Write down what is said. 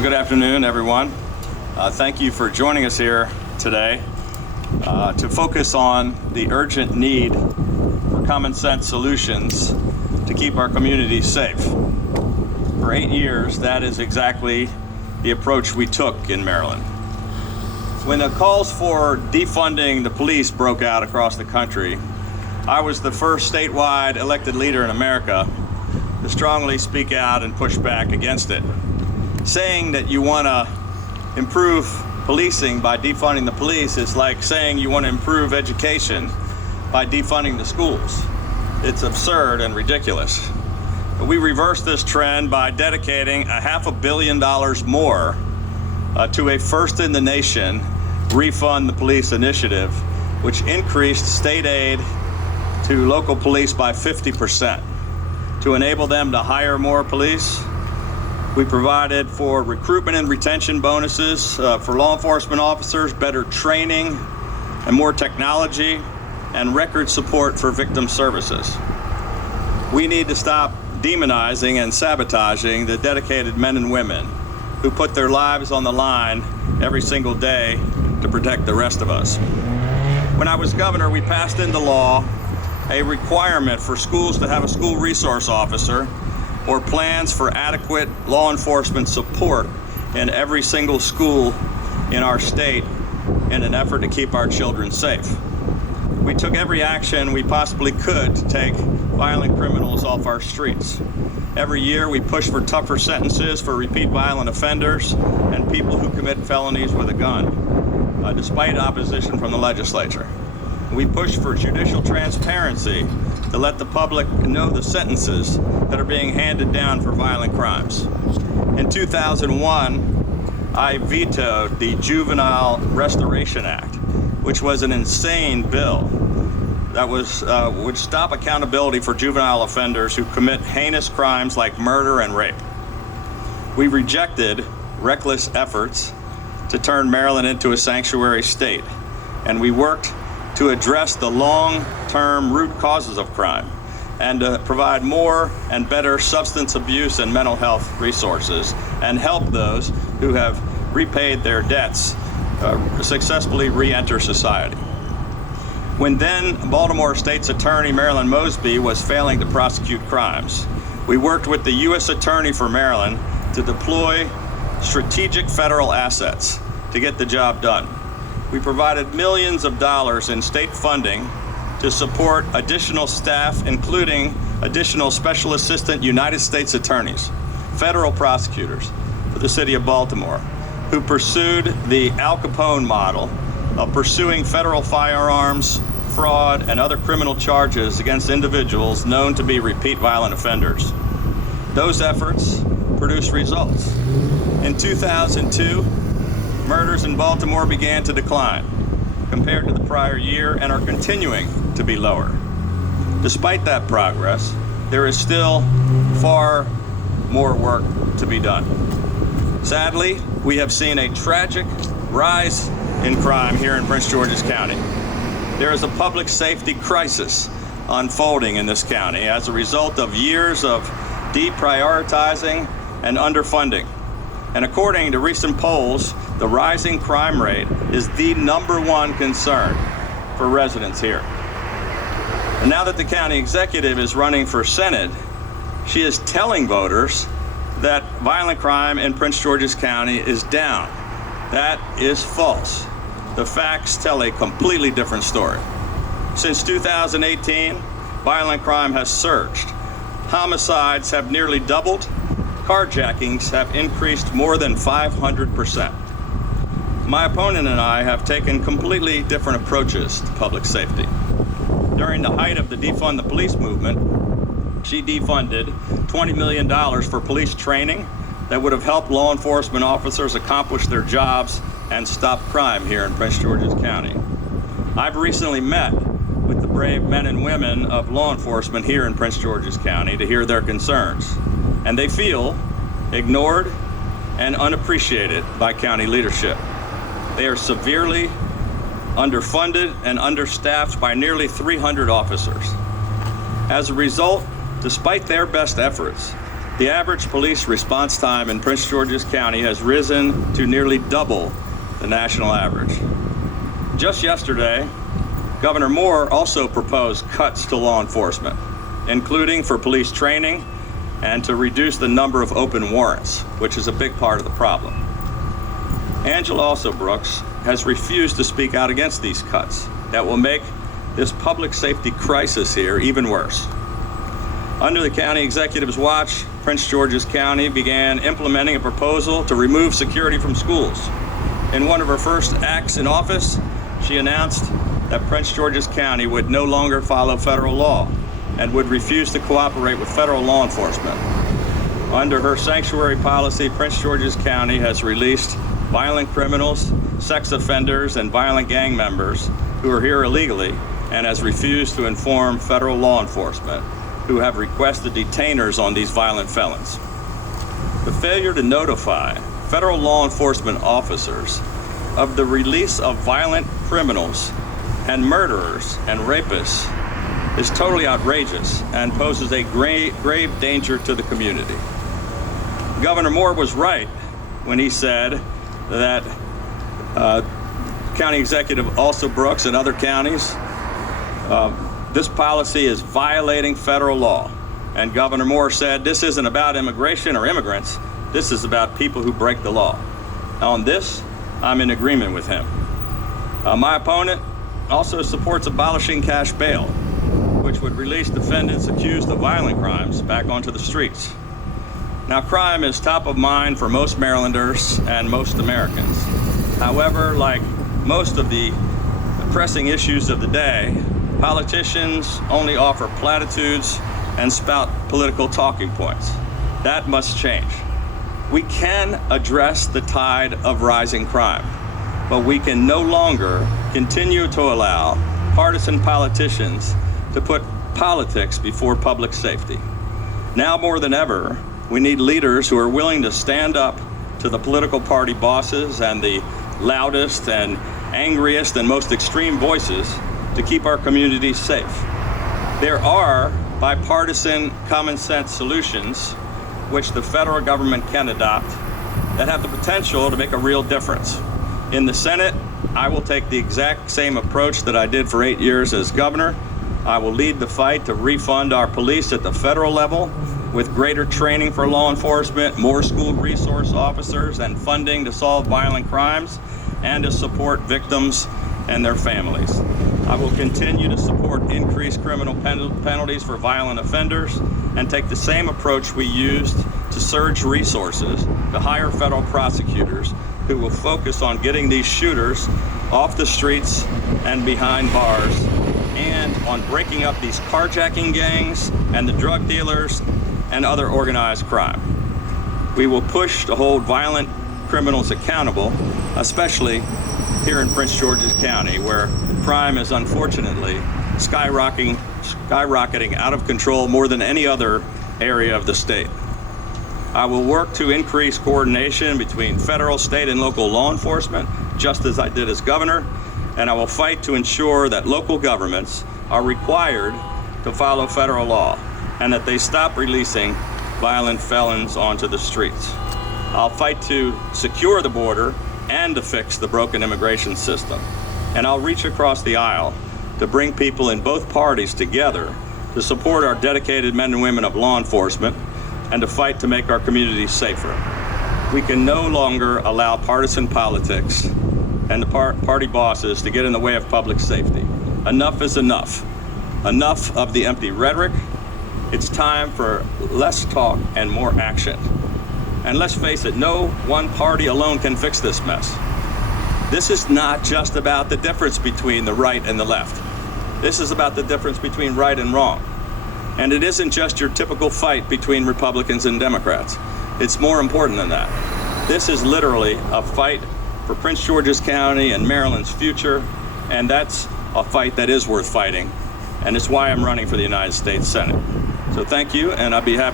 Well, good afternoon, everyone. Thank you for joining us here today to focus on the urgent need for common sense solutions to keep our communities safe. For 8 years, that is exactly the approach we took in Maryland. When the calls for defunding the police broke out across the country, I was the first statewide elected leader in America to strongly speak out and push back against it. Saying that you want to improve policing by defunding the police is like saying you want to improve education by defunding the schools. It's absurd and ridiculous. But we reversed this trend by dedicating $500 million more to a first-in-the-nation Refund the Police initiative, which increased state aid to local police by 50% to enable them to hire more police. We provided for recruitment and retention bonuses for law enforcement officers, better training and more technology, and record support for victim services. We need to stop demonizing and sabotaging the dedicated men and women who put their lives on the line every single day to protect the rest of us. When I was governor, we passed into law a requirement for schools to have a school resource officer or plans for adequate law enforcement support in every single school in our state in an effort to keep our children safe. We took every action we possibly could to take violent criminals off our streets. Every year we push for tougher sentences for repeat violent offenders and people who commit felonies with a gun, despite opposition from the legislature. We push for judicial transparency to let the public know the sentences that are being handed down for violent crimes. In 2001, I vetoed the Juvenile Restoration Act, which was an insane bill that would stop accountability for juvenile offenders who commit heinous crimes like murder and rape. We rejected reckless efforts to turn Maryland into a sanctuary state, and we worked to address the long-term root causes of crime and to provide more and better substance abuse and mental health resources and help those who have repaid their debts successfully re-enter society. When then Baltimore State's Attorney Marilyn Mosby was failing to prosecute crimes, we worked with the U.S. Attorney for Maryland to deploy strategic federal assets to get the job done. We provided millions of dollars in state funding to support additional staff, including additional Special Assistant United States Attorneys, federal prosecutors for the city of Baltimore, who pursued the Al Capone model of pursuing federal firearms, fraud, and other criminal charges against individuals known to be repeat violent offenders. Those efforts produced results. In 2002, murders in Baltimore began to decline compared to the prior year and are continuing to be lower. Despite that progress, there is still far more work to be done. Sadly, we have seen a tragic rise in crime here in Prince George's County. There is a public safety crisis unfolding in this county as a result of years of deprioritizing and underfunding. And according to recent polls, the rising crime rate is the #1 concern for residents here. And now that the county executive is running for Senate, she is telling voters that violent crime in Prince George's County is down. That is false. The facts tell a completely different story. Since 2018, violent crime has surged. Homicides have nearly doubled. Carjackings have increased more than 500%. My opponent and I have taken completely different approaches to public safety. During the height of the Defund the Police movement, she defunded $20 million for police training that would have helped law enforcement officers accomplish their jobs and stop crime here in Prince George's County. I've recently met with the brave men and women of law enforcement here in Prince George's County to hear their concerns, and they feel ignored and unappreciated by county leadership. They are severely underfunded and understaffed by nearly 300 officers. As a result, despite their best efforts, The average police response time in Prince George's County has risen to nearly double the national average. Just yesterday, Governor Moore also proposed cuts to law enforcement, including for police training and to reduce the number of open warrants, which is a big part of the problem. Angela Alsobrooks has refused to speak out against these cuts that will make this public safety crisis here even worse. Under the county executive's watch, Prince George's County began implementing a proposal to remove security from schools. In one of her first acts in office, she announced that Prince George's County would no longer follow federal law and would refuse to cooperate with federal law enforcement. Under her sanctuary policy, Prince George's County has released violent criminals, sex offenders, and violent gang members who are here illegally, and has refused to inform federal law enforcement who have requested detainers on these violent felons. The failure to notify federal law enforcement officers of the release of violent criminals and murderers and rapists is totally outrageous and poses a grave danger to the community. Governor Moore was right when he said that County Executive Alsobrooks and other counties, this policy is violating federal law. And Governor Moore said, this isn't about immigration or immigrants, this is about people who break the law. On this, I'm in agreement with him. My opponent also supports abolishing cash bail, which would release defendants accused of violent crimes back onto the streets. Now, crime is top of mind for most Marylanders and most Americans. However, like most of the pressing issues of the day, politicians only offer platitudes and spout political talking points. That must change. We can address the tide of rising crime, but we can no longer continue to allow partisan politicians to put politics before public safety. Now more than ever, we need leaders who are willing to stand up to the political party bosses and the loudest and angriest and most extreme voices to keep our communities safe. There are bipartisan common sense solutions which the federal government can adopt that have the potential to make a real difference. In the Senate, I will take the exact same approach that I did for 8 years as governor. I will lead the fight to refund our police at the federal level with greater training for law enforcement, more school resource officers, and funding to solve violent crimes and to support victims and their families. I will continue to support increased criminal penalties for violent offenders and take the same approach we used to surge resources to hire federal prosecutors who will focus on getting these shooters off the streets and behind bars, and on breaking up these carjacking gangs and the drug dealers and other organized crime. We will push to hold violent criminals accountable, especially here in Prince George's County, where crime is unfortunately skyrocketing out of control more than any other area of the state. I will work to increase coordination between federal, state, and local law enforcement, just as I did as governor, and I will fight to ensure that local governments are required to follow federal law and that they stop releasing violent felons onto the streets. I'll fight to secure the border and to fix the broken immigration system. And I'll reach across the aisle to bring people in both parties together to support our dedicated men and women of law enforcement and to fight to make our communities safer. We can no longer allow partisan politics and the party bosses to get in the way of public safety. Enough is enough. Enough of the empty rhetoric. It's time for less talk and more action. And let's face it, no one party alone can fix this mess. This is not just about the difference between the right and the left. This is about the difference between right and wrong. And it isn't just your typical fight between Republicans and Democrats. It's more important than that. This is literally a fight for Prince George's County and Maryland's future, and that's a fight that is worth fighting, and it's why I'm running for the United States Senate. So thank you, and I'd be happy